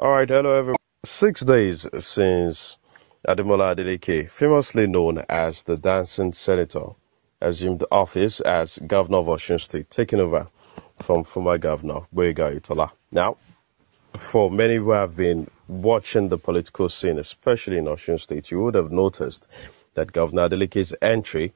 All right, hello everyone. 6 days since Ademola Adeleke, famously known as the Dancing Senator, assumed office as Governor of Osun State, taking over from former Governor Gboyega Oyetola. Now, for many who have been watching the political scene, especially in Osun State, you would have noticed that Governor Adeleke's entry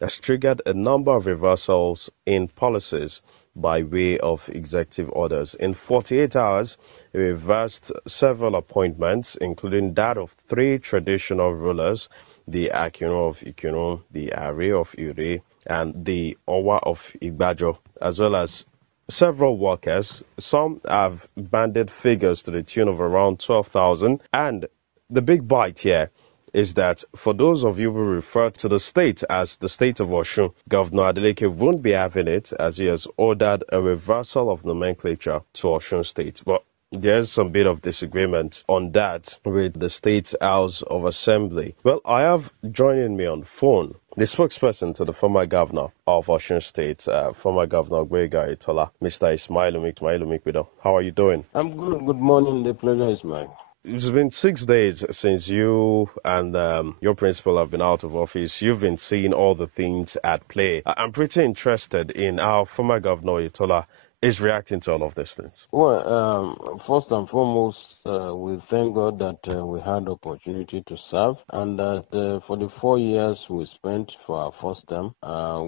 has triggered a number of reversals in policies by way of executive orders. In 48 hours, he reversed several appointments, including that of three traditional rulers, the Akino of Ikino, the Are of Ire, and the Owa of Igbajo, as well as several workers. Some have banded figures to the tune of around 12,000. And the big bite here is that for those of you who refer to the state as the state of Osun, Governor Adeleke won't be having it, as he has ordered a reversal of nomenclature to Osun State. But there's some bit of disagreement on that with the State House of Assembly. Well, I have joining me on phone the spokesperson to the former governor of Osun State, former Governor Gboyega Oyetola, Mr. Ismail Omipidan. How are you doing? I'm good. Good morning. The pleasure is mine. It's been 6 days since you and your principal have been out of office. You've been seeing all the things at play. I'm pretty interested in how former Governor Oyetola is reacting to all of these things. Well, first and foremost, we thank God that we had the opportunity to serve, and that for the 4 years we spent for our first term,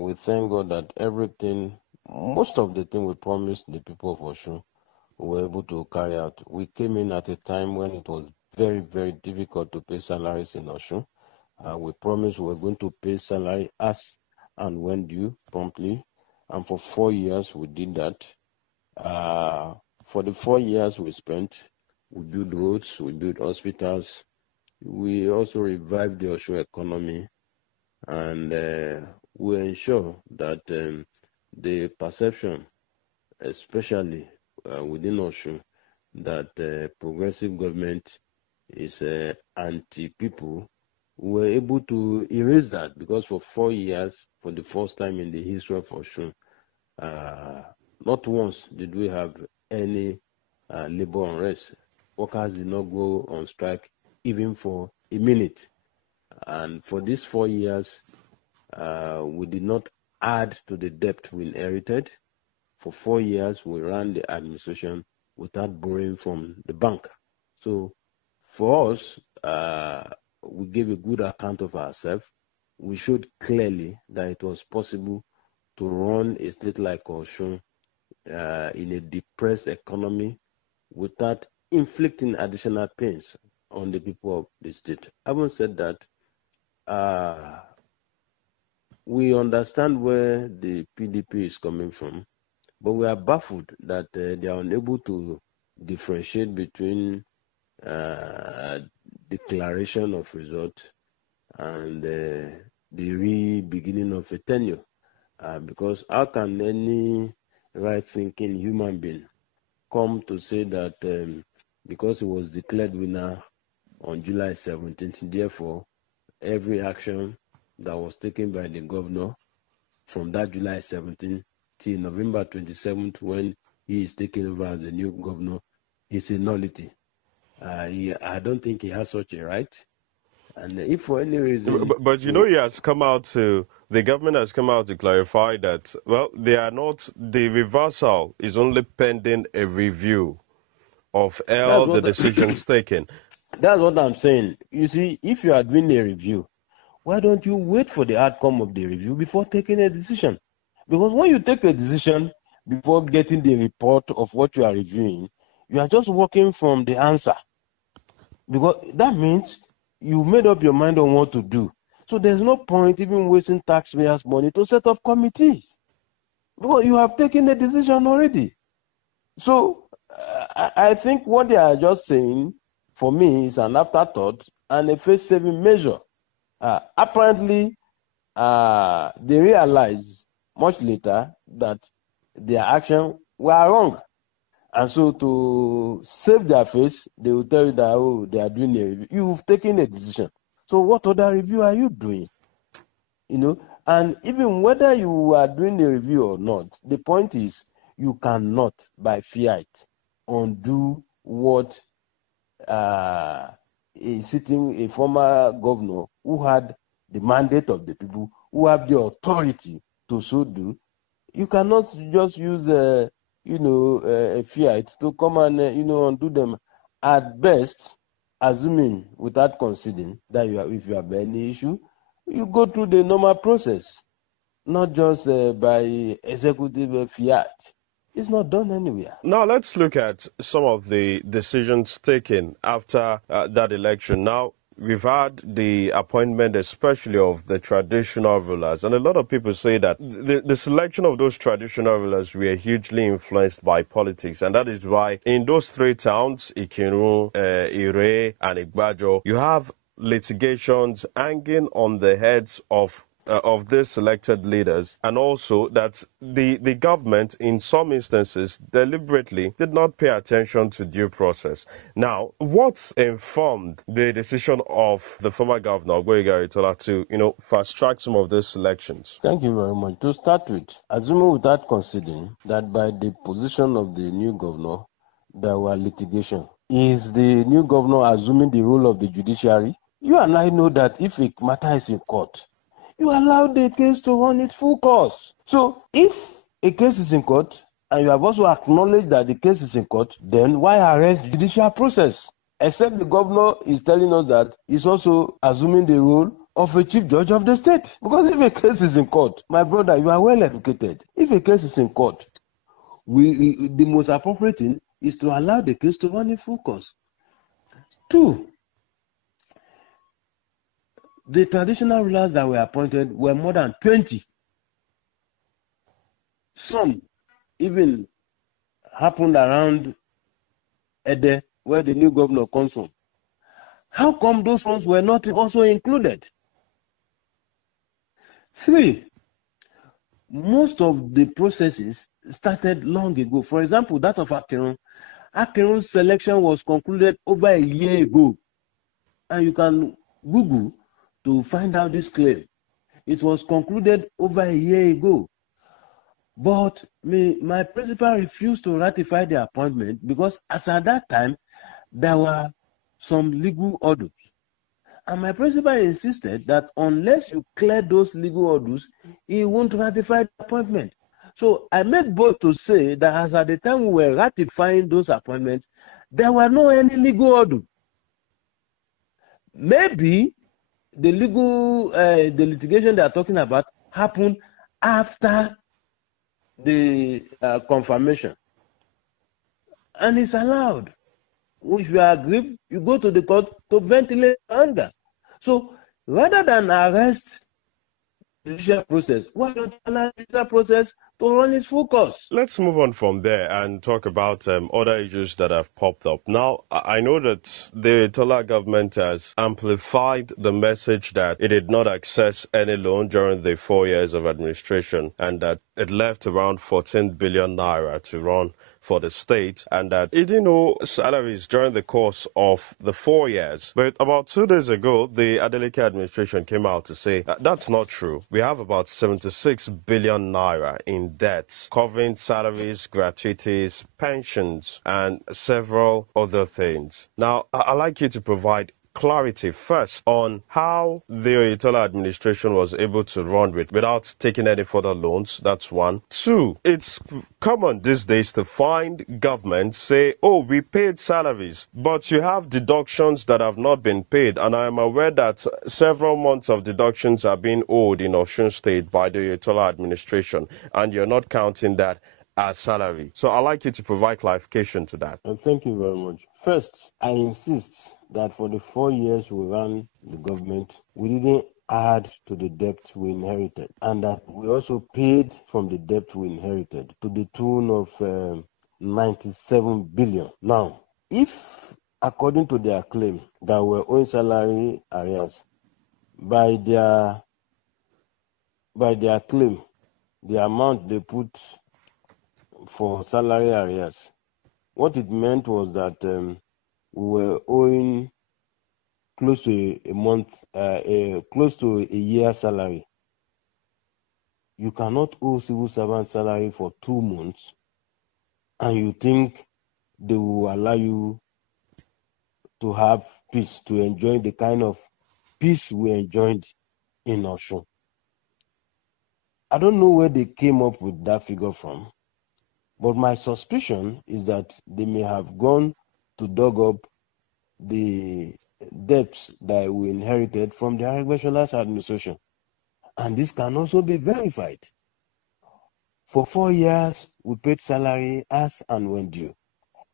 we thank God that most of the thing we promised the people of Osun, we were able to carry out. We came in at a time when it was very, very difficult to pay salaries in Osun. We promised we were going to pay salary as and when due promptly, and for 4 years we did that. For the 4 years we spent, we built roads, we built hospitals, we also revived the Osun economy, and we ensure that the perception, especially within Osun, that progressive government is anti-people, we were able to erase that, because for 4 years, for the first time in the history of Osun, not once did we have any labor unrest. Workers did not go on strike even for a minute. And for these 4 years, we did not add to the debt we inherited. For 4 years, we ran the administration without borrowing from the bank. So for us, we gave a good account of ourselves. We showed clearly that it was possible to run a state like Osun in a depressed economy without inflicting additional pains on the people of the state. Having said that, we understand where the PDP is coming from, but we are baffled that they are unable to differentiate between declaration of result and the re-beginning of a tenure. Because how can any right-thinking human being come to say that because he was declared winner on July 17th, therefore every action that was taken by the governor from that July 17th till November 27th, when he is taking over as the new governor, is a nullity? I don't think he has such a right. And if for any reason... But you know, the government has come out to clarify that, well, the reversal is only pending a review of all the decisions taken. That's what I'm saying. You see, if you are doing a review, why don't you wait for the outcome of the review before taking a decision? Because when you take a decision before getting the report of what you are reviewing, you are just working from the answer. Because that means you made up your mind on what to do. So there's no point even wasting taxpayers' money to set up committees, because you have taken a decision already. So I think what they are just saying, for me, is an afterthought and a face-saving measure. Apparently, they realize much later that their actions were wrong. And so to save their face, they will tell you that, oh, they are doing a review. You've taken a decision. So what other review are you doing? And even whether you are doing a review or not, the point is you cannot, by fiat, undo what a former governor who had the mandate of the people, who have the authority to so do. You cannot just use a fiat to come and undo them. At best, assuming without conceding that if you have any issue, you go through the normal process, not just by executive fiat. It's not done anywhere. Now let's look at some of the decisions taken after that election. Now, we've had the appointment especially of the traditional rulers, and a lot of people say that the selection of those traditional rulers were hugely influenced by politics, and that is why in those three towns, Ikirun, Ire, and Igbajo, you have litigations hanging on the heads of these selected leaders, and also that the government in some instances deliberately did not pay attention to due process. Now, what's informed the decision of the former governor, Gboyega Oyetola, to fast track some of these selections? Thank you very much. To start with, assuming without considering that by the position of the new governor, there were litigation. Is the new governor assuming the role of the judiciary? You and I know that if a matter is in court, you allow the case to run its full course. So if a case is in court, and you have also acknowledged that the case is in court, then why arrest the judicial process? Except the governor is telling us that he's also assuming the role of a chief judge of the state. Because if a case is in court, my brother, you are well educated. If a case is in court, the most appropriate thing is to allow the case to run its full course. Two, the traditional rulers that were appointed were more than 20. Some even happened around Ede, where the new governor comes from. How come those ones were not also included? Three, most of the processes started long ago. For example, that of Akirun. Akirun's selection was concluded over a year ago. And you can Google to find out this claim. It was concluded over a year ago. But my principal refused to ratify the appointment because as at that time, there were some legal orders. And my principal insisted that unless you clear those legal orders, he won't ratify the appointment. So I made bold to say that as at the time we were ratifying those appointments, there were no any legal order. Maybe the litigation they are talking about happened after the confirmation, and it's allowed. If you are aggrieved, you go to the court to ventilate anger. So rather than arrest the judicial process, why don't you allow the judicial process to run its full course? Let's move on from there and talk about other issues that have popped up. Now, I know that the Oyetola government has amplified the message that it did not access any loan during the 4 years of administration, and that it left around 14 billion naira to run for the state, and that it didn't know salaries during the course of the 4 years. But about 2 days ago, the Adeleke administration came out to say that's not true. We have about 76 billion naira in debts, covering salaries, gratuities, pensions, and several other things. Now, I'd like you to provide clarity first on how the Oyetola administration was able to run without taking any further loans. That's one. Two, it's common these days to find governments say, oh, we paid salaries, but you have deductions that have not been paid. And I am aware that several months of deductions are being owed in Osun State by the Oyetola administration, and you're not counting that as salary. So I'd like you to provide clarification to that. Thank you very much. First, I insist that for the 4 years we ran the government, we didn't add to the debt we inherited, and that we also paid from the debt we inherited to the tune of 97 billion. Now, if according to their claim that we're owing salary arrears, by their claim, the amount they put for salary arrears, what it meant was that we were owing close to a month, close to a year's salary. You cannot owe civil servant salary for 2 months, and you think they will allow you to have peace, to enjoy the kind of peace we enjoyed in Osun. I don't know where they came up with that figure from, but my suspicion is that they may have gone to dug up the debts that we inherited from the Aregbesol's administration. And this can also be verified. For 4 years, we paid salary as and when due.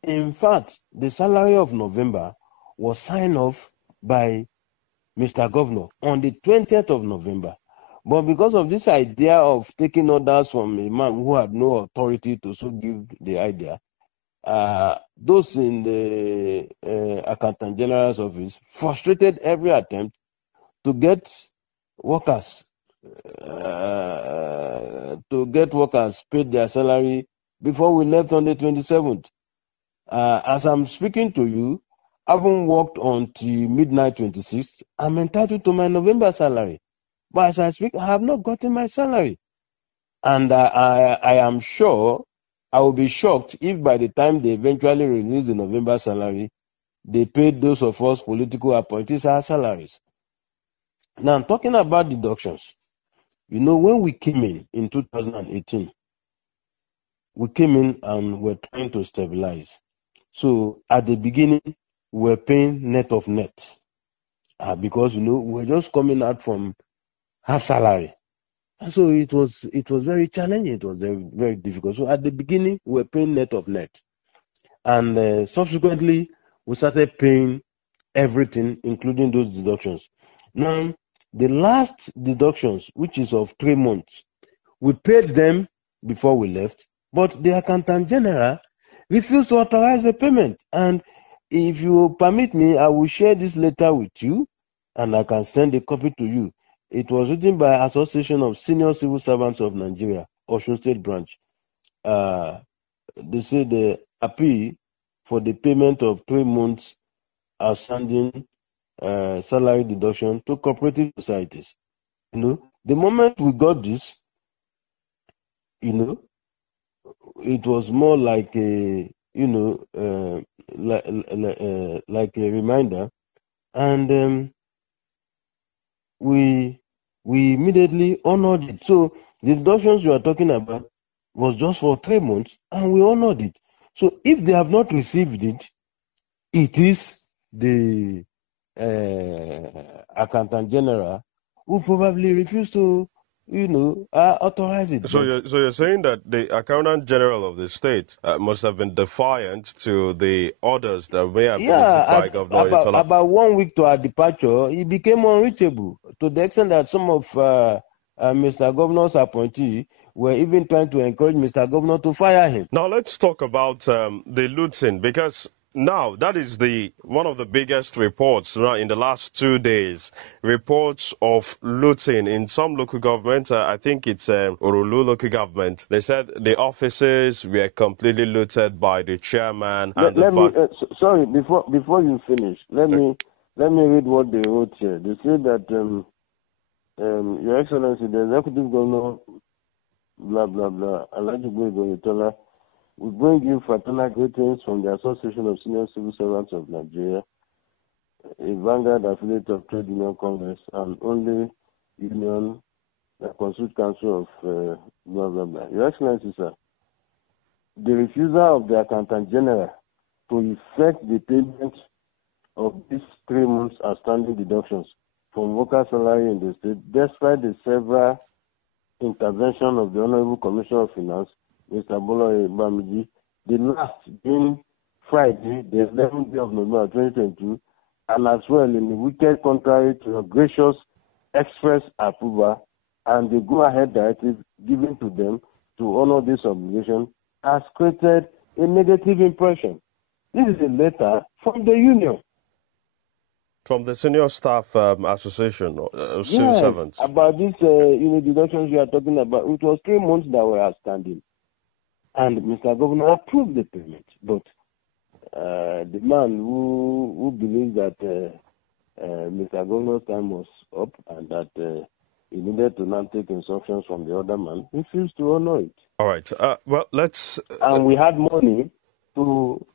In fact, the salary of November was signed off by Mr. Governor on the 20th of November. But because of this idea of taking orders from a man who had no authority to so give the idea, those in the Accountant General's office frustrated every attempt to get workers paid their salary before we left on the 27th. As I'm speaking to you, having worked until midnight 26th, I'm entitled to my November salary. But as I speak, I have not gotten my salary. And I am sure I will be shocked if by the time they eventually release the November salary, they paid those of us political appointees our salaries. Now, I'm talking about deductions. You know, when we came in 2018, we came in and were trying to stabilize. So at the beginning, we were paying net of net because, you know, we were just coming out from half salary. And so it was very challenging. It was very, very difficult. So at the beginning, we were paying net of net. And subsequently, we started paying everything, including those deductions. Now, the last deductions, which is of 3 months, we paid them before we left, but the Accountant General refused to authorize the payment. And if you permit me, I will share this letter with you, and I can send a copy to you. It was written by Association of Senior Civil Servants of Nigeria, Osun State Branch. They say the appeal for the payment of 3 months outstanding salary deduction to cooperative societies. You know, the moment we got this, you know, it was more like a, you know, like a reminder, and we immediately honored it. So the deductions you are talking about was just for 3 months, and we honored it. So if they have not received it, it is the Accountant General who probably refused to, you know, authorize it. So you're saying that the Accountant General of the state must have been defiant to the orders that may have been issued by Governor Oyetola? About 1 week to our departure, he became unreachable to the extent that some of Mr. Governor's appointees were even trying to encourage Mr. Governor to fire him. Now let's talk about the looting, because now that is one of the biggest reports in the last 2 days. Reports of looting in some local government. I think it's Orulu local government. They said the offices were completely looted by the chairman. Sorry, before you finish, let me read what they wrote here. They say that Your Excellency, the Executive Governor, blah blah blah, Gboyega Oyetola, we bring you fraternal greetings from the Association of Senior Civil Servants of Nigeria, a vanguard affiliate of Trade Union Congress, and only union that constitutes council of blah blah blah. Your Excellency, sir, the refusal of the Accountant General to effect the payment of these 3 months outstanding deductions from worker salary in the state, despite the several intervention of the Honorable Commissioner of Finance, Mr. Gboyega Oyetola, the last being Friday, the 11th day of November 2022, and as well in the wicked contrary to your gracious express approval and the go-ahead directive given to them to honor this obligation, has created a negative impression. This is a letter from the union. From the Senior Staff Association of Civil Servants. About these deductions you are talking about. It was 3 months that were outstanding. And Mr. Governor approved the payment. But the man who believes that Mr. Governor's time was up and that he needed to now take instructions from the other man, refused to honor it. All right. Well, let's... And we had money to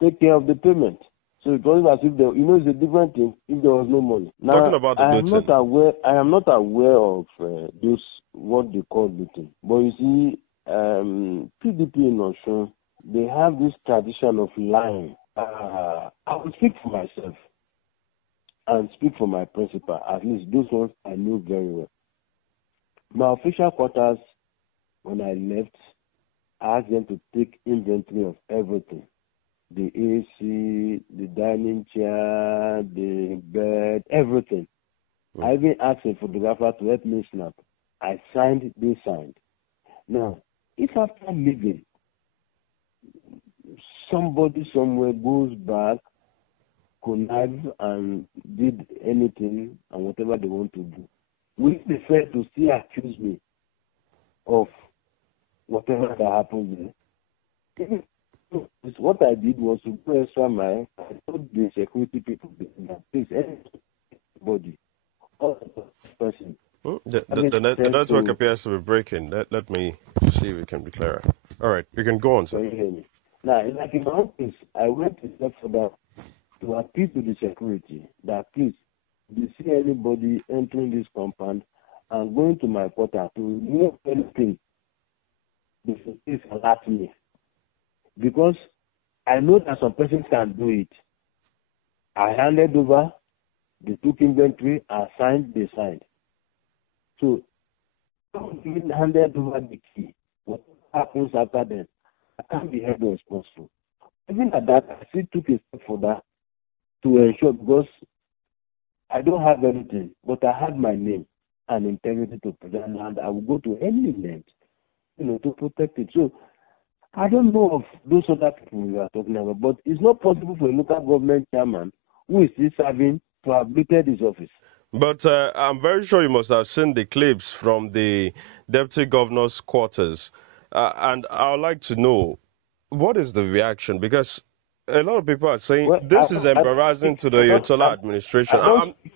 take care of the payment. So it was as if there, it's a different thing if there was no money. Talking Now, about the I am looting. not aware of those, what they call looting. But you see, PDP in Osun, they have this tradition of lying. I will speak for myself and speak for my principal, at least those ones I know very well. My official quarters, when I left, I asked them to take inventory of everything. The AC, the dining chair, the bed, everything. I even asked a photographer to help me snap. I signed, they signed. Now, if after leaving, somebody somewhere goes back, connive and did anything and whatever they want to do, will it be fair to still accuse me of whatever that happened there? What I did was to go extra mile. I told the security people that please, anybody, all person. The network appears to be breaking. Let me see if it can be clearer. All right, you can go on, sir. Can you hear me? Now, like in my office, I went to step further to appeal to the security that please, if you see anybody entering this compound and going to my quarter to remove anything, please alert me. Because I know that some persons can do it. I handed over, they took inventory, I signed, they signed. So, even handed over the key. What happens after that, I can't be held responsible. Even at that, I still took a step further to ensure, because I don't have anything, but I had my name and integrity to present, and I will go to any length, to protect it. So, I don't know of those other people we are talking about, but it's not possible for a local government chairman who is still serving to have looted his office. But I'm very sure you must have seen the clips from the deputy governor's quarters. And I would like to know, what is the reaction? Because a lot of people are saying this is embarrassing to the Oyetola administration. I don't speak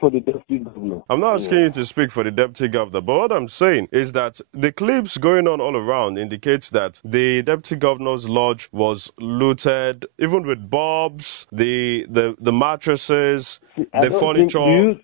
for the deputy governor. I'm not asking you to speak for the deputy governor, but what I'm saying is that the clips going on all around indicates that the deputy governor's lodge was looted, even with bulbs, the mattresses, the furniture.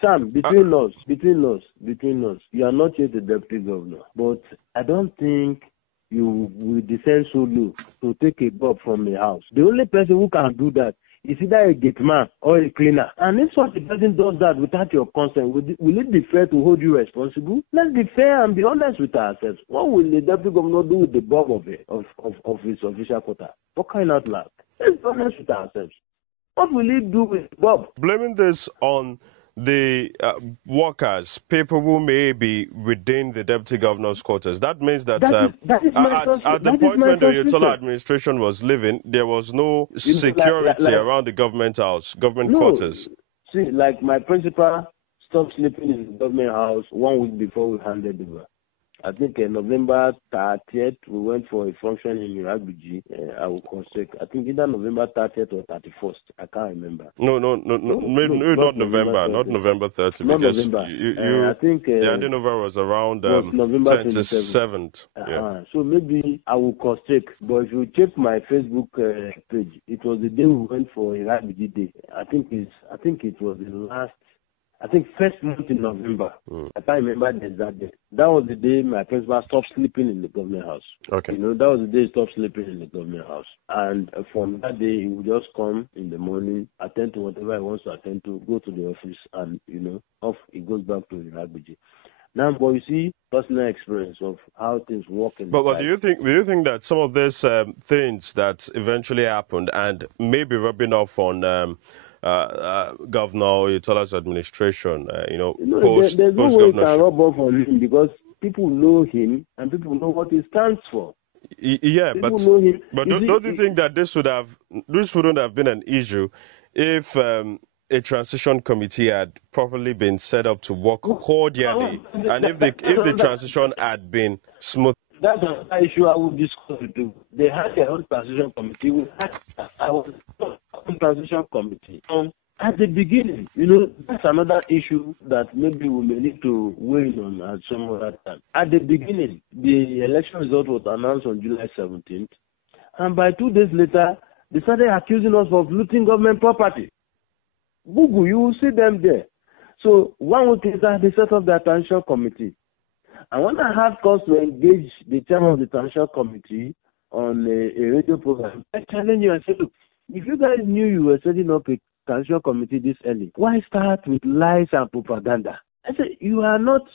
Sam, between us, you are not yet the deputy governor, but I don't think you will descend so low to take a bulb from the house. The only person who can do that is either a gate man or a cleaner. And if such a person does that without your consent, will it be fair to hold you responsible? Let's be fair and be honest with ourselves. What will the deputy governor do with the bulb of his official quarter? What kind of luck? Let's be honest with ourselves. What will he do with the bulb? Blaming this on the workers, people who may be within the deputy governor's quarters. That means that at the point when the Oyetola administration was living, there was no security around the government house, government quarters. See, like my principal stopped sleeping in the government house 1 week before we handed over. I think November 30th, we went for a function in Iragbiji. I will consect. I think either November 30th or 31st. I can't remember. No, not November. Not November 30th. Not because November. I think the handing over was around November 27th. So maybe I will consect. But if you check my Facebook page, it was the day we went for Iragbiji Day. I think it was the last. I think first month in November. I can't remember the exact day. That was the day my principal stopped sleeping in the government house. Okay. That was the day he stopped sleeping in the government house. And from that day, he would just come in the morning, attend to whatever he wants to attend to, go to the office, and, off he goes back to the Abuja. Now, but you see, personal experience of how things work in But do you think that some of these things that eventually happened and maybe rubbing off on Governor Oyetola's administration, there's no way you can rub off on him because people know him and people know what he stands for. Yeah, people know him. But don't you think that this wouldn't have been an issue if a transition committee had properly been set up to work cordially, and if the transition had been smooth? That's an issue I would discuss with you. They had their own transition committee. I was on transition committee. At the beginning, that's another issue that maybe we may need to weigh in on at some other time. At the beginning, the election result was announced on July 17th, and by 2 days later, They started accusing us of looting government property. Google, you will see them there. So 1 week later, they set up the transition committee. And when I had cause to engage the chairman of the transition committee on a radio program, I challenged you and said, look, if you guys knew you were setting up a transition committee this early, why start with lies and propaganda? I said, you are not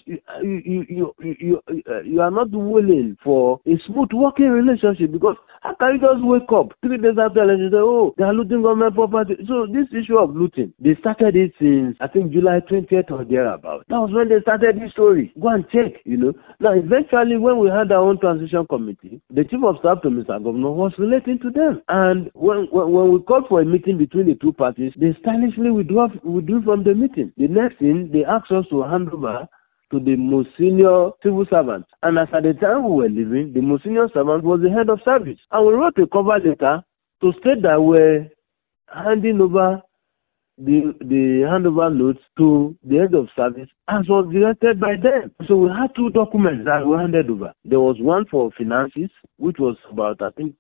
willing for a smooth working relationship, because how can you just wake up 3 days after election and say, oh, they are looting government property? So this issue of looting, they started it since, I think, July 20th or thereabout. That was when they started this story. Go and check, Now, eventually, when we had our own transition committee, the chief of staff to Mr. Governor was relating to them. And when we called for a meeting between the two parties, they stylishly withdrew from the meeting. The next thing, they asked us to hand over to the most senior civil servant. And as at the time we were leaving, the most senior servant was the head of service. And we wrote a cover letter to state that we're handing over the handover notes to the head of service as was directed by them. So we had 2 documents that we handed over. There was one for finances, which was about 10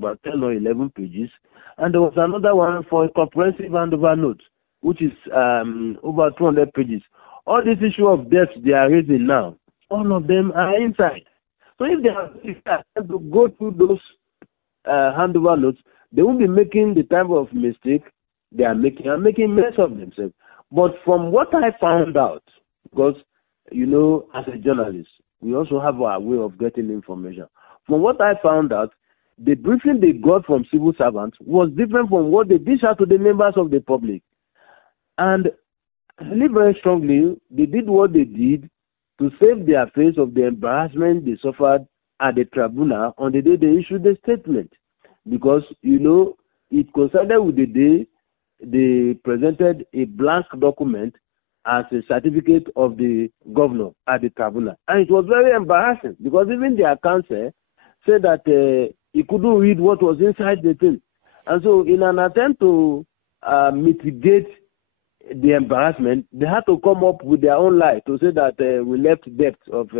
or 11 pages. And there was another one for a comprehensive handover note, which is over 200 pages. All this issue of debts they are raising now, all of them are inside. So if they have to go through those handover notes, they won't be making the type of mistake they are making and making mess of themselves. But from what I found out, because, as a journalist, we also have our way of getting information. From what I found out, the briefing they got from civil servants was different from what they dish out to the members of the public. And I believe very strongly they did what they did to save their face of the embarrassment they suffered at the tribunal on the day they issued the statement. Because, it coincided with the day they presented a blank document as a certificate of the governor at the tribunal. And it was very embarrassing, because even their counsel said that he couldn't read what was inside the thing. And so in an attempt to mitigate the embarrassment, they had to come up with their own lie to say that we left debt of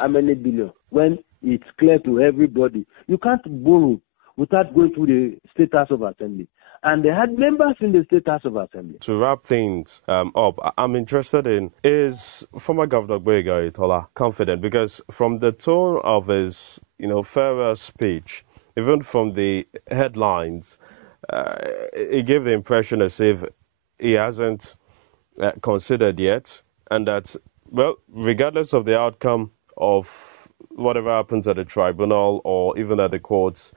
how many billion, when it's clear to everybody. You can't borrow without going through the State House of Assembly. And they had members in the State House of Assembly. To wrap things up, I'm interested in, is former Governor Gboyega Oyetola confident? Because from the tone of his, farewell speech, even from the headlines, it gave the impression as if he hasn't considered yet, and that, well, regardless of the outcome of whatever happens at the tribunal or even at the courts,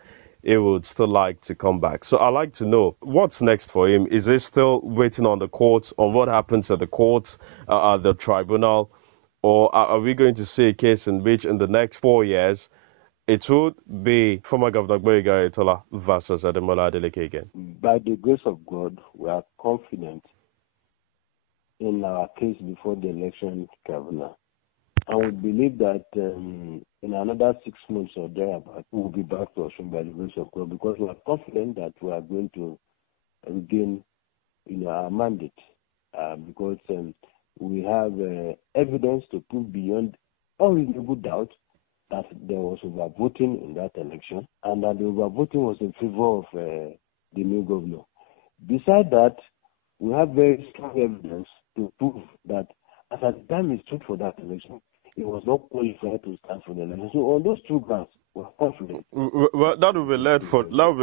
he would still like to come back. So I'd like to know, what's next for him? Is he still waiting on the courts, on what happens at the courts, at the tribunal, or are we going to see a case in which in the next 4 years it would be former Governor Gboyega Oyetola versus Ademola Adeleke again? By the grace of God, we are confident in our case before the election tribunal. And we believe that in another 6 months or thereabout, we will be back to Osun by the grace of God, because we are confident that we are going to regain our mandate, because we have evidence to prove beyond all reasonable doubt that there was overvoting in that election, and that the overvoting was in favor of the new governor. Besides that, we have very strong evidence to prove that as at the time he stood for that election, he was not qualified to stand for the election. So on those 2 grounds, we're confident. Well, that will be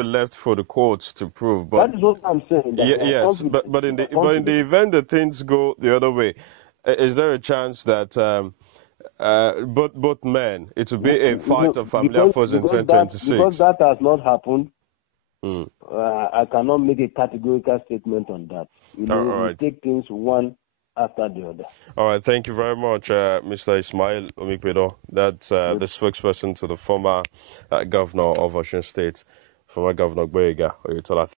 left for the courts to prove. But that is what I'm saying. Yes, but in the event that things go the other way, is there a chance that both men, it will be a fight of familiar foes in 2026? Because that has not happened, I cannot make a categorical statement on that. We take things one after the other. All right, thank you very much, Mr. Ismail Omipidan. That's the spokesperson to the former governor of Osun State, former Governor Gboyega Oyetola.